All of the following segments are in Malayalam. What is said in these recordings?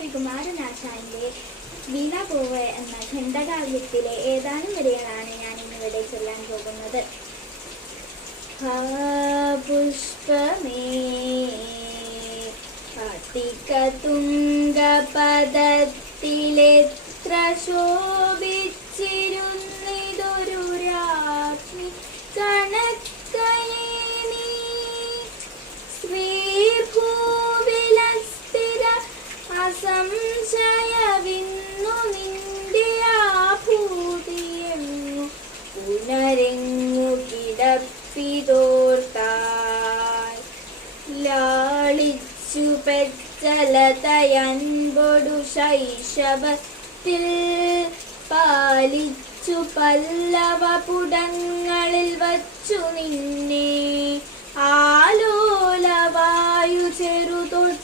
മഹാകവി കുമാരനാശാന്റെ വീണാപൂവ് എന്ന ഖണ്ഡകാവ്യത്തിലെ ഏതാനും വരികളാണ് ഞാൻ ഇന്നിവിടെ ചൊല്ലാൻ പോകുന്നത്. പുഷ്പമേ തുംഗപദത്തിലെത്ര ശോഭിച്ചിരുന്നിതൊരു രാത്രി കണക്കനെ നീ ശ്രീഭൂവിലസ്ഥിര അസംശയവിന്നു നിന്റെ ആഭൂതിയെങ്ങു പുനരെങ്ങു കിടപ്പിതോർത്തായി ലാളിച്ചു പെറ്റലതയൻപൊടു ശൈശവത്തിൽ പാലിച്ചു പല്ലവ പുടങ്ങളിൽ വച്ചു നിന്നെ ആലോലവായു ചെറുതൊട്ടിലുമാട്ടി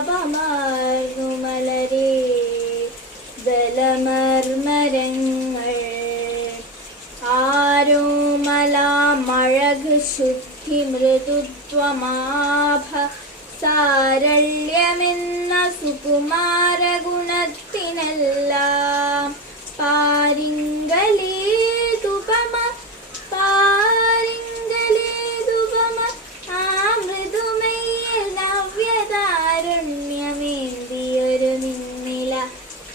താരാട്ടാലാപമാർന്നു മലരേ ദലമർമരങ്ങൾ ആരോമലാമഴക് ശുദ്ധി മൃദുത്വമാഭ സാരള്യമെന്ന സുകുമാര ഗുണത്തിനെല്ലാം പാരിങ്കലേതുപമ ആ മൃദുമയിൽ നവ്യതാരുണ്യമേന്തിയൊരു നിന്നില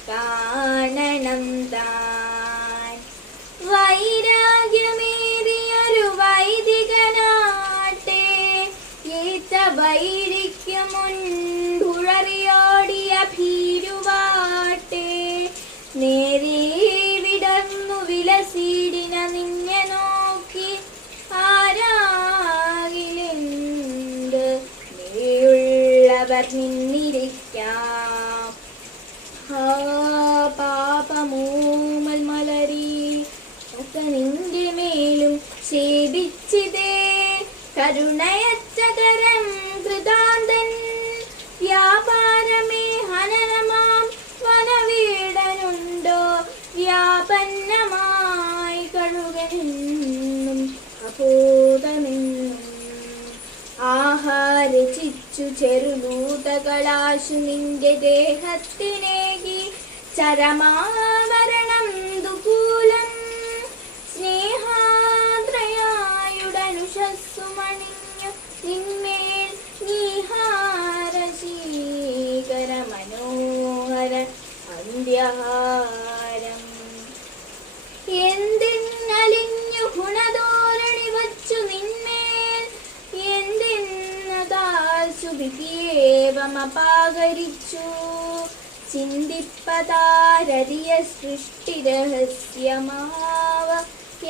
കാണണം താൻ. വൈരാഗ്യമേറിയൊരു വൈദികനാട്ടെ ഏച്ച വൈരിക്കുമുൻപുഴറിയോടിയ ഭീരുവാട്ടെ നേരെ വിടർന്നു വിലസീടിന നിന്നെ നോക്കി ആരാകിലെന്ത് നീയുള്ളവർ നിന്നിരിക്കാം. പാപമൂമൽ മലരി ഒക്കെ നിന്റെ മേലും ശേപിച്ചിതേ കരുണയച്ചകരം കൃതാന്തൻ വ്യാപാരമേ ഹനനമാം വനവീടനുണ്ടോ വ്യാപന്നമായി കഴുകനെന്നും അബോധമെന്നും ആഹാരചിച്ചു ചെറുലൂതകളാശു നിന്റെ ദേഹത്തിനേകി ചരമാവരണം ദുകൂലം സ്നേഹാദ്രയായുടനുഷസ്സുമണിഞ്ഞു നിന്മേൽ നീഹാരശീകര മനോഹര അന്ത്യഹാരം എന്തിന്നലിഞ്ഞു ഗുണധോരണി വച്ചു നിന്മേൽ എന്തിന്നതാൽ സുഭിയേവമപാകരിച്ചു ചിന്തിപ്പതാരതിയ സൃഷ്ടിരഹസ്യമാവ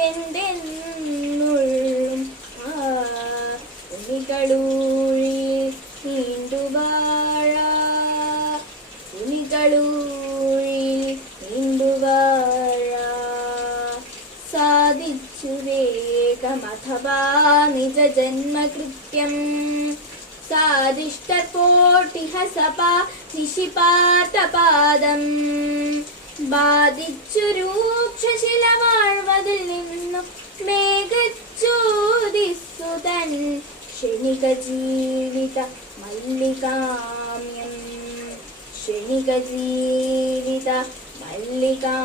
എന്തെന്നുള്ളും തുണികളൂഴി നീണ്ടുവാഴ തുണികളൂഴി നീണ്ടുവാഴ സാധിച്ചു വേഗമഥവാ നിജ ജന്മകൃത്യം സാധിഷ്ടപോട്ടിഹ സപാ നിശിപാതപാദം ബാധിച്ചു രൂക്ഷശില വാഴ്വതിൽ നിന്നു മേഘച്ചോദിസുതൻ ക്ഷണിക ജീവിത മല്ലികാമ്യം ക്ഷണിക ജീവിത മല്ലികാ